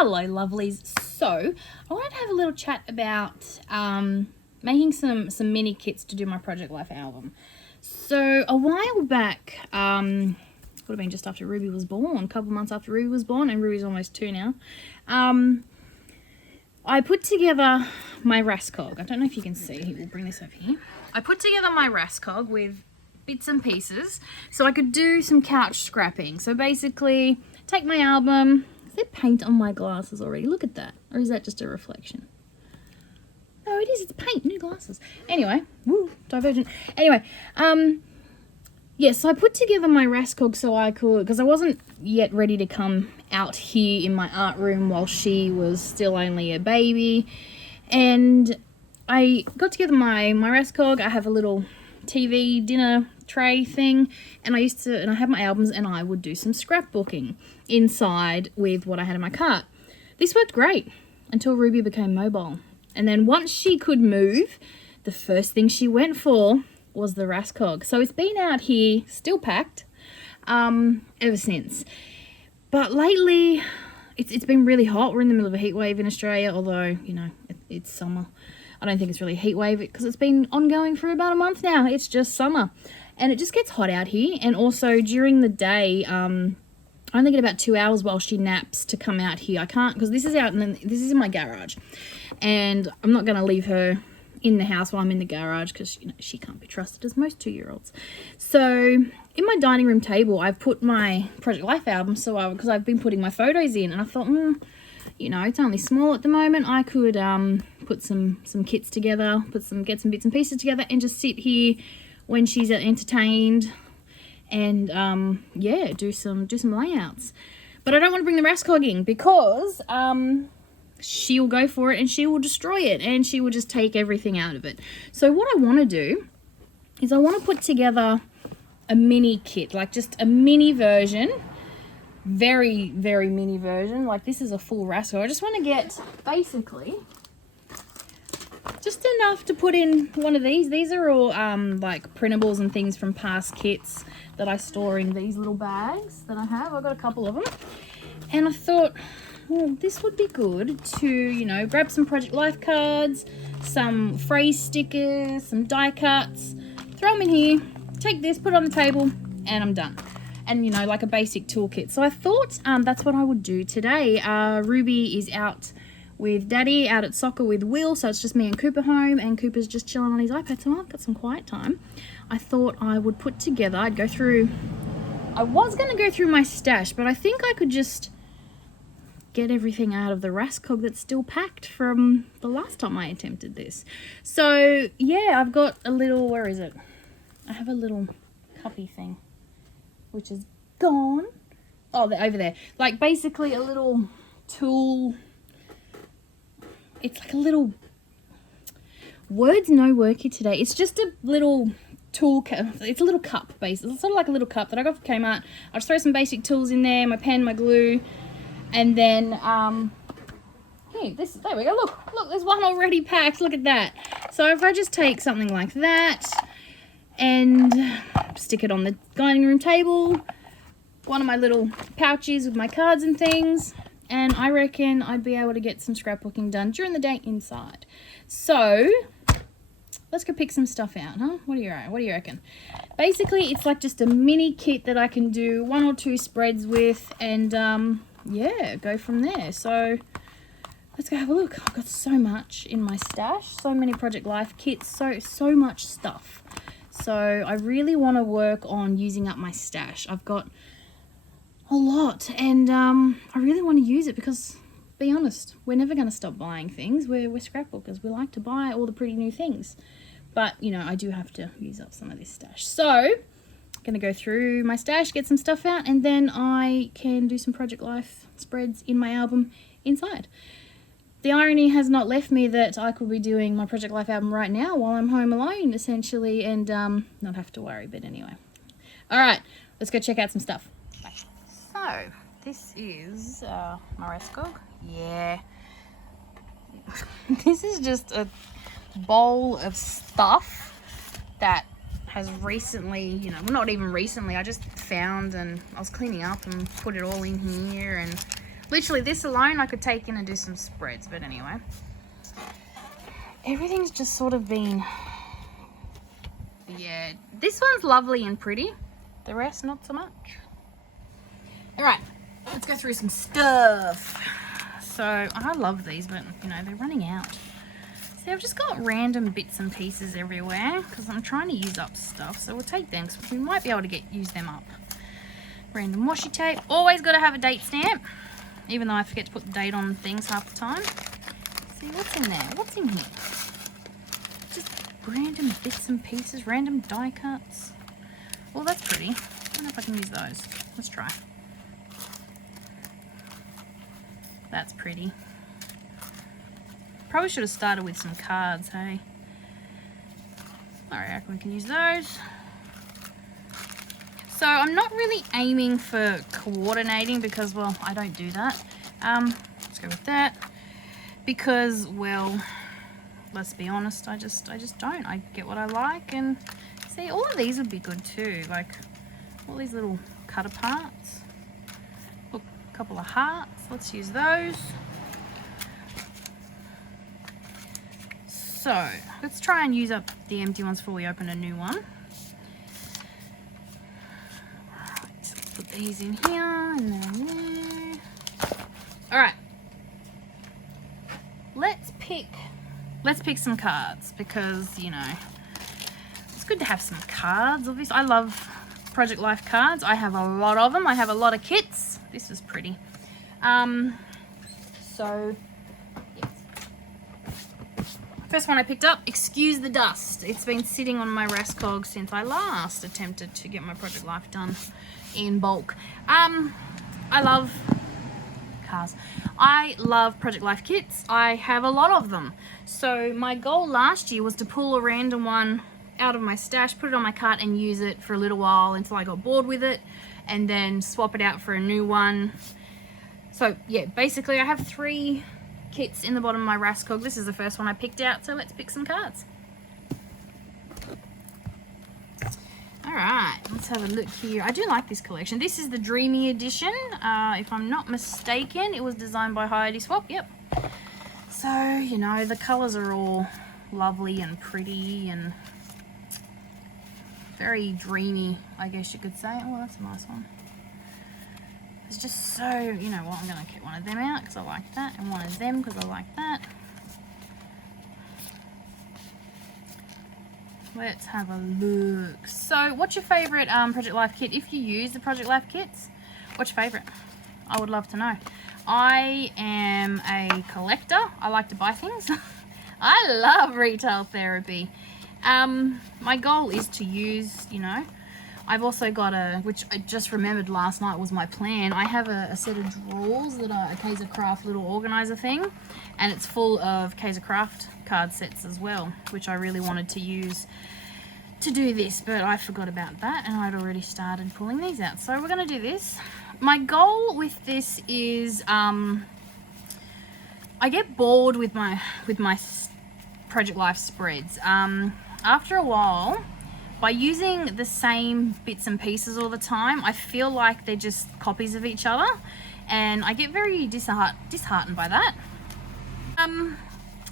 Hello lovelies. So I wanted to have a little chat about making some mini kits to do my Project Life album. So a while back, would have been just after Ruby was born, a couple months after Ruby was born, and Ruby's almost 2 now. I put together my Raskog. I don't know if you can see. We'll bring this over here. I put together my Raskog with bits and pieces so I could do some couch scrapping. So basically, take my album. Is there paint on my glasses already? Look at that. Or is that just a reflection? No, it is. It's paint. New glasses. Anyway, woo, divergent. Anyway, so I put together my Raskog so I could, because I wasn't yet ready to come out here in my art room while she was still only a baby. And I got together my Raskog. I have a little TV dinner tray thing, and I had my albums, and I would do some scrapbooking inside with what I had in my cart. This worked great until Ruby became mobile. And then once she could move, the first thing she went for was the Raskog. So it's been out here, still packed, ever since. But lately, it's been really hot. We're in the middle of a heat wave in Australia, although, you know, it's summer. I don't think it's really a heat wave because it's been ongoing for about a month now. It's just summer. And it just gets hot out here. And also during the day, I only get about 2 hours while she naps to come out here. I can't, because this is in my garage. And I'm not going to leave her in the house while I'm in the garage because, you know, she can't be trusted as most 2-year-olds. So in my dining room table, I've put my Project Life album because I've been putting my photos in, and I thought, you know, it's only small at the moment. I could put some kits together, get some bits and pieces together, and just sit here when she's entertained, and do some layouts. But I don't want to bring the Raskog in because she'll go for it and she will destroy it, and she will just take everything out of it. So what I want to do is I want to put together a mini kit, like just a mini version, very, very mini version. Like this is a full Raskog. I just want to get basically just enough to put in one of these. These are all like printables and things from past kits that I store in these little bags that I have. I've got a couple of them. And I thought, well, this would be good to, you know, grab some Project Life cards, some phrase stickers, some die cuts, throw them in here, take this, put it on the table, and I'm done. And, you know, like a basic toolkit. So I thought that's what I would do today. Ruby is out with Daddy, out at soccer with Will, so it's just me and Cooper home, and Cooper's just chilling on his iPad, so I've got some quiet time. I thought I would put together, I was going to go through my stash, but I think I could just get everything out of the Raskog that's still packed from the last time I attempted this. So, yeah, I've got a little, where is it? I have a little cuppy thing, which is gone. Oh, they're over there. Like, basically a little tool. It's like a little, words no work here today. It's just a little tool, it's a little cup basically. It's sort of like a little cup that I got from Kmart. I'll just throw some basic tools in there, my pen, my glue, and then, here, there we go, look, there's one already packed, look at that. So if I just take something like that and stick it on the dining room table, one of my little pouches with my cards and things, and I reckon I'd be able to get some scrapbooking done during the day inside. So let's go pick some stuff out, huh? What do you reckon? Basically, it's like just a mini kit that I can do 1 or 2 spreads with, and yeah, go from there. So let's go have a look. I've got so much in my stash, so many Project Life kits, so much stuff. So I really want to work on using up my stash. I've got a lot, and I really want to use it because, be honest, we're never going to stop buying things. We're scrapbookers. We like to buy all the pretty new things. But, you know, I do have to use up some of this stash. So, I'm going to go through my stash, get some stuff out, and then I can do some Project Life spreads in my album inside. The irony has not left me that I could be doing my Project Life album right now while I'm home alone, essentially, and not have to worry, but anyway. All right, let's go check out some stuff. Bye. So, this is my Raskog. Yeah. This is just a bowl of stuff that has recently, you know, well, not even recently, I just found, and I was cleaning up and put it all in here, and Literally, this alone I could take in and do some spreads, but anyway. Everything's just sort of been... Yeah, this one's lovely and pretty. The rest, not so much. Alright, let's go through some stuff. So, I love these, but, you know, they're running out. See, I've just got random bits and pieces everywhere because I'm trying to use up stuff. So, we'll take them because we might be able to use them up. Random washi tape. Always got to have a date stamp. Even though I forget to put the date on things half the time. See, what's in there? What's in here? Just random bits and pieces, random die cuts. Oh, that's pretty. I don't know if I can use those. Let's try. That's pretty. Probably should have started with some cards, hey? I reckon we can use those. So I'm not really aiming for coordinating because, well, I don't do that. Let's go with that. Because, well, let's be honest, I just don't. I get what I like, and see, all of these would be good too. Like all these little cutter parts. Look, a couple of hearts. Let's use those. So let's try and use up the empty ones before we open a new one. Put these in here and then there. All right, let's pick some cards because, you know, it's good to have some cards. Obviously, I love Project Life cards. I have a lot of them. I have a lot of kits. This is pretty. So yes. First one I picked up, Excuse the Dust. It's been sitting on my Raskog since I last attempted to get my Project Life done in bulk. I love cars. I love Project Life kits. I have a lot of them. So my goal last year was to pull a random one out of my stash, put it on my cart and use it for a little while until I got bored with it, and then swap it out for a new one. So yeah, basically I have 3 kits in the bottom of my Raskog. This is the first one I picked out, so let's pick some cards. Alright, let's have a look here. I do like this collection. This is the Dreamy edition. If I'm not mistaken, it was designed by Heidi Swap. Yep. So, you know, the colours are all lovely and pretty and very dreamy, I guess you could say. Oh, that's a nice one. It's just so, you know what, I'm going to get one of them out because I like that, and one of them because I like that. Let's have a look. So, what's your favourite Project Life kit? If you use the Project Life kits, what's your favourite? I would love to know. I am a collector. I like to buy things. I love retail therapy. My goal is to use, you know, I've also got which I just remembered last night was my plan. I have a set of drawers that are a Kaiser Craft little organizer thing, and it's full of Kaiser Craft card sets as well, which I really wanted to use to do this, but I forgot about that and I'd already started pulling these out. So we're going to do this. My goal with this is I get bored with my Project Life spreads. After a while, by using the same bits and pieces all the time, I feel like they're just copies of each other, and I get very disheartened by that.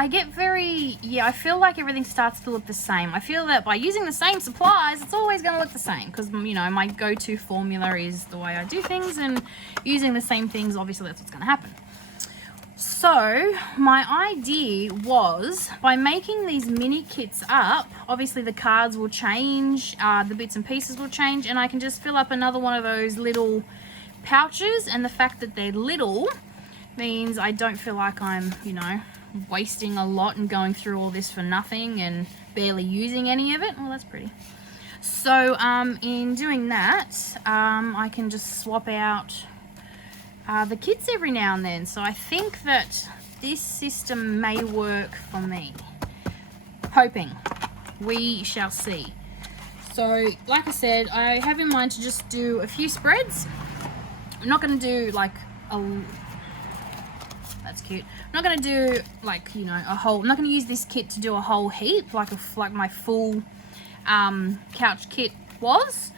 I feel like everything starts to look the same. I feel that by using the same supplies, it's always going to look the same because, you know, my go-to formula is the way I do things, and using the same things, obviously that's what's going to happen. So my idea was, by making these mini kits up, obviously the cards will change, the bits and pieces will change, and I can just fill up another one of those little pouches, and the fact that they're little means I don't feel like I'm, you know, wasting a lot and going through all this for nothing and barely using any of it. Well, that's pretty. So in doing that, I can just swap out the kits every now and then. So I think that this system may work for me. Hoping. We shall see. So like I said, I have in mind to just do a few spreads. I'm not going to do like that's cute. I'm not going to do like, you know, I'm not going to use this kit to do a whole heap like my full couch kit was.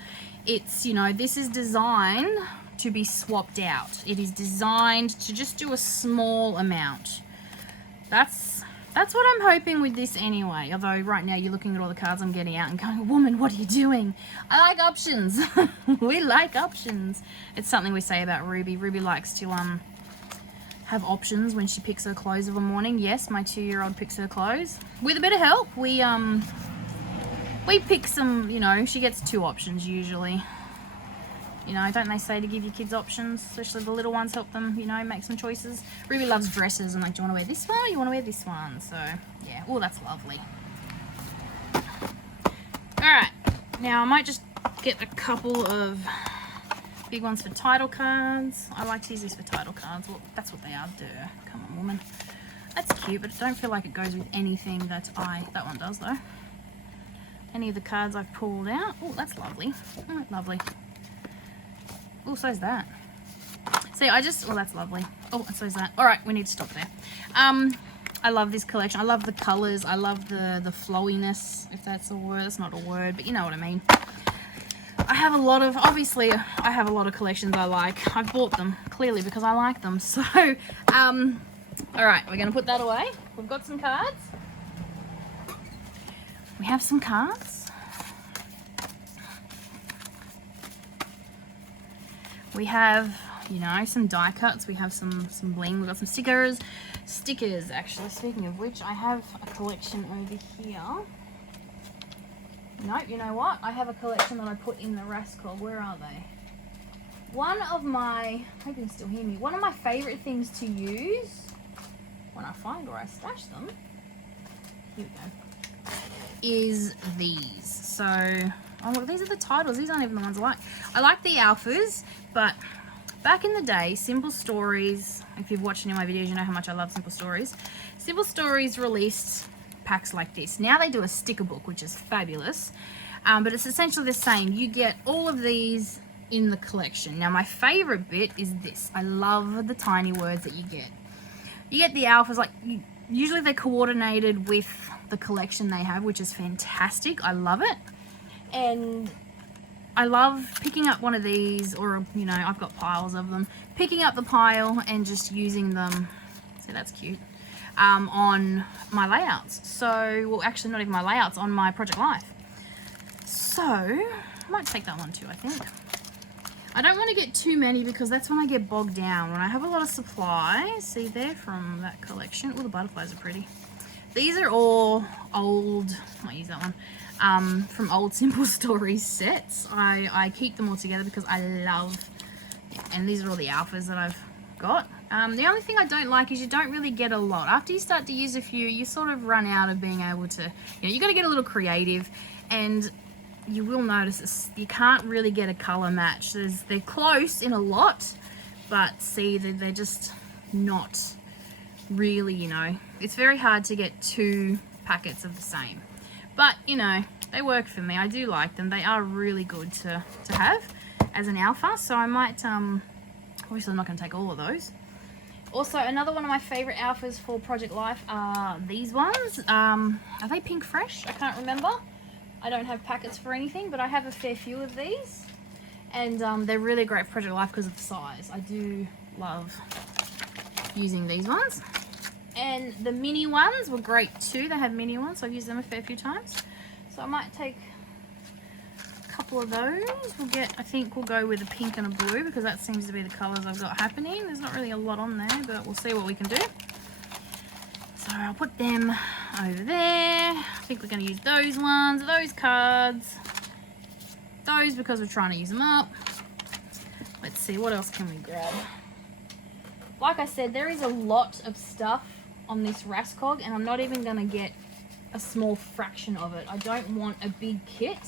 It's, you know, this is designed to be swapped out. It is designed to just do a small amount. That's what I'm hoping with this anyway. Although right now you're looking at all the cards I'm getting out and going, woman, what are you doing? I like options. We like options. It's something we say about Ruby. Ruby likes to have options when she picks her clothes of a morning. Yes, my 2-year-old picks her clothes. With a bit of help, we pick some, you know, she gets 2 options usually. You know, don't they say to give your kids options, especially the little ones, help them, you know, make some choices. Ruby loves dresses and like, do you want to wear this one or you want to wear this one? So, yeah. Oh, that's lovely. Alright. Now, I might just get a couple of big ones for title cards. I like to use this for title cards. Well, that's what they are. Duh. Come on, woman. That's cute, but I don't feel like it goes with anything that that one does, though. Any of the cards I've pulled out. Oh, that's lovely. Oh, lovely. Oh, so's that. See, oh, that's lovely. Oh, and so's that. All right, we need to stop there. I love this collection. I love the colors. I love the flowiness, if that's a word. That's not a word, but you know what I mean. I have a lot of, obviously, I have a lot of collections I like. I've bought them, clearly, because I like them. So, all right, we're going to put that away. We've got some cards. We have some cards. We have, you know, some die cuts. We have some bling. We've got some stickers. Stickers, actually. Speaking of which, I have a collection over here. Nope, you know what? I have a collection that I put in the Rascog. Where are they? One of my, I hope you can still hear me, one of my favourite things to use, when I find where I stash them, here we go, is these. So, oh look, these are the titles. These aren't even the ones I like. I like the alphas, but back in the day, Simple Stories, if you've watched any of my videos, you know how much I love Simple Stories. Simple Stories released packs like this. Now they do a sticker book, which is fabulous, but it's essentially the same. You get all of these in the collection. Now my favorite bit is this. I love the tiny words that you get. You get the alphas, like usually they're coordinated with the collection they have, which is fantastic. I love it. And I love picking up one of these, or you know, I've got piles of them, picking up the pile and just using them. See, that's cute. On my layouts. So, well, actually not even my layouts, on my Project Life. So, I might take that one too, I think. I don't want to get too many because that's when I get bogged down. When I have a lot of supply, see there from that collection. Oh, the butterflies are pretty. These are all old, I might use that one, from old Simple Stories sets. I keep them all together because I love, and these are all the alphas that I've got. The only thing I don't like is you don't really get a lot. After you start to use a few, you sort of run out of being able to, you know, you got to get a little creative, and you will notice this, you can't really get a color match. They're close in a lot, but see, they're just not really, you know, it's very hard to get 2 packets of the same. But, you know, they work for me. I do like them. They are really good to have as an alpha, so I might, obviously I'm not going to take all of those. Also, another one of my favorite alphas for Project Life are these ones. Are they Pink Fresh? I can't remember. I don't have packets for anything, but I have a fair few of these. And they're really great for Project Life because of the size. I do love using these ones. And the mini ones were great too. They have mini ones, so I've used them a fair few times. So I might take a couple of those. I think we'll go with a pink and a blue because that seems to be the colours I've got happening. There's not really a lot on there, but we'll see what we can do. So I'll put them over there. I think we're going to use those ones, those cards, those because we're trying to use them up. Let's see, what else can we grab? Like I said, there is a lot of stuff on this Rascog, and I'm not even going to get a small fraction of it. I don't want a big kit.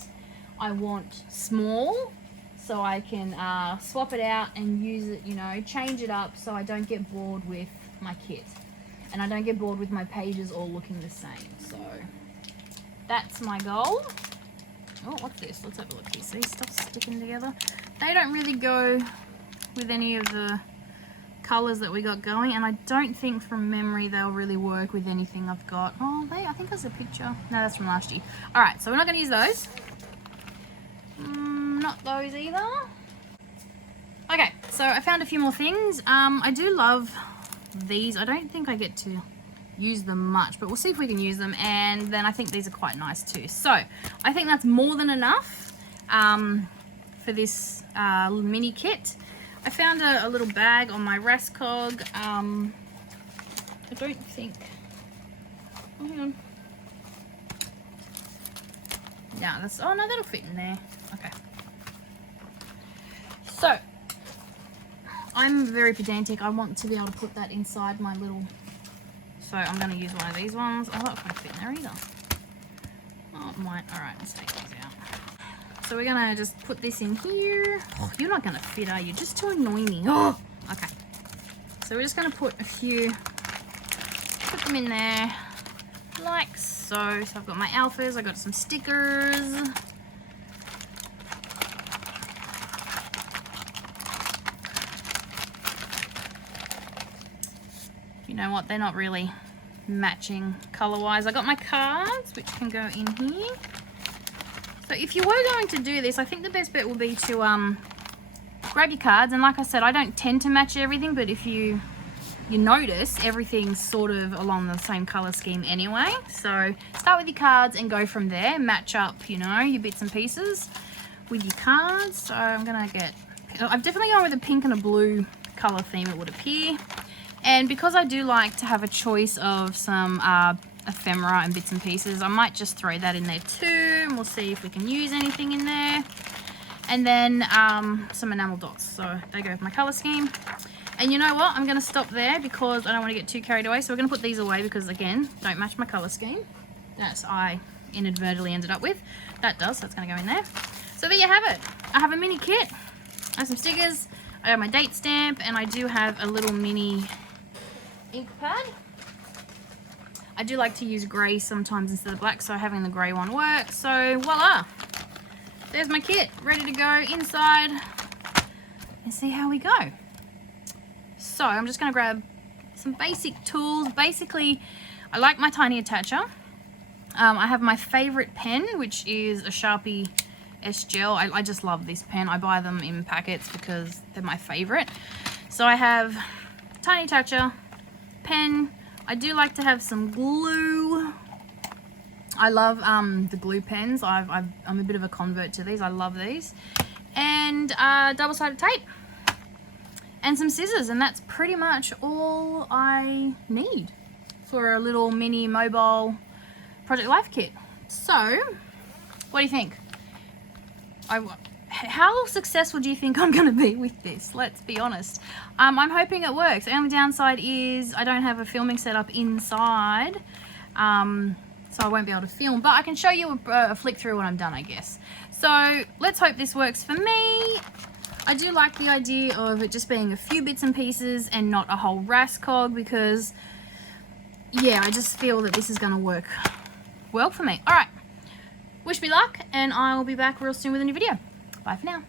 I want small, so I can swap it out and use it, you know, change it up so I don't get bored with my kit. And I don't get bored with my pages all looking the same. So that's my goal. Oh, what's this? Let's have a look here. See, stuff sticking together. They don't really go with any of the colours that we got going, and I don't think from memory they'll really work with anything I've got. Oh, I think there's a picture. No, that's from last year. Alright, so we're not going to use those. Not those either. Okay, so I found a few more things. I do love these. I don't think I get to use them much, but we'll see if we can use them. And then I think these are quite nice too. So I think that's more than enough for this mini kit. I found a little bag on my Raskog. I don't think... Oh, hang on. Yeah, that's... Oh, no, that'll fit in there. Okay. So, I'm very pedantic. I want to be able to put that inside my little... So, I'm going to use one of these ones. Oh, that won't fit in there either. Oh, it might. Alright, let's take these out. So, we're going to just put this in here. Oh, you're not going to fit, are you? Just to annoy me. Oh! Okay. So, we're just going to put a few... Put them in there. Like so. So, I've got my alphas. I've got some stickers. You know what, they're not really matching color wise. I got my cards which can go in here. So if you were going to do this, I think the best bet will be to grab your cards, and like I said, I don't tend to match everything, but if you notice, everything's sort of along the same color scheme anyway. So start with your cards and go from there. Match up, you know, your bits and pieces with your cards. So I'm gonna get, I've definitely gone with a pink and a blue color theme, it would appear. And because I do like to have a choice of some ephemera and bits and pieces, I might just throw that in there too, and we'll see if we can use anything in there. And then some enamel dots, so they go with my colour scheme. And you know what, I'm going to stop there because I don't want to get too carried away. So we're going to put these away because, again, don't match my colour scheme. That's I inadvertently ended up with. That does, so it's going to go in there. So there you have it. I have a mini kit, I have some stickers, I have my date stamp, and I do have a little mini ink pad. I do like to use grey sometimes instead of black, so having the grey one works. So voila, there's my kit ready to go inside and see how we go. So I'm just going to grab some basic tools. Basically, I like my tiny attacher. I have my favourite pen, which is a Sharpie S-Gel. I just love this pen. I buy them in packets because they're my favourite. So I have tiny attacher, pen. I do like to have some glue. I love the glue pens. I'm a bit of a convert to these. I love these. And double-sided tape and some scissors, and that's pretty much all I need for a little mini mobile Project Life kit. So what do you think? How successful do you think I'm going to be with this? Let's be honest. I'm hoping it works. The only downside is I don't have a filming setup inside, so I won't be able to film, but I can show you a flick through when I'm done, I guess. So let's hope this works for me. I do like the idea of it just being a few bits and pieces and not a whole Raskog, because yeah, I just feel that this is going to work well for me. Alright, wish me luck, and I'll be back real soon with a new video. Bye for now.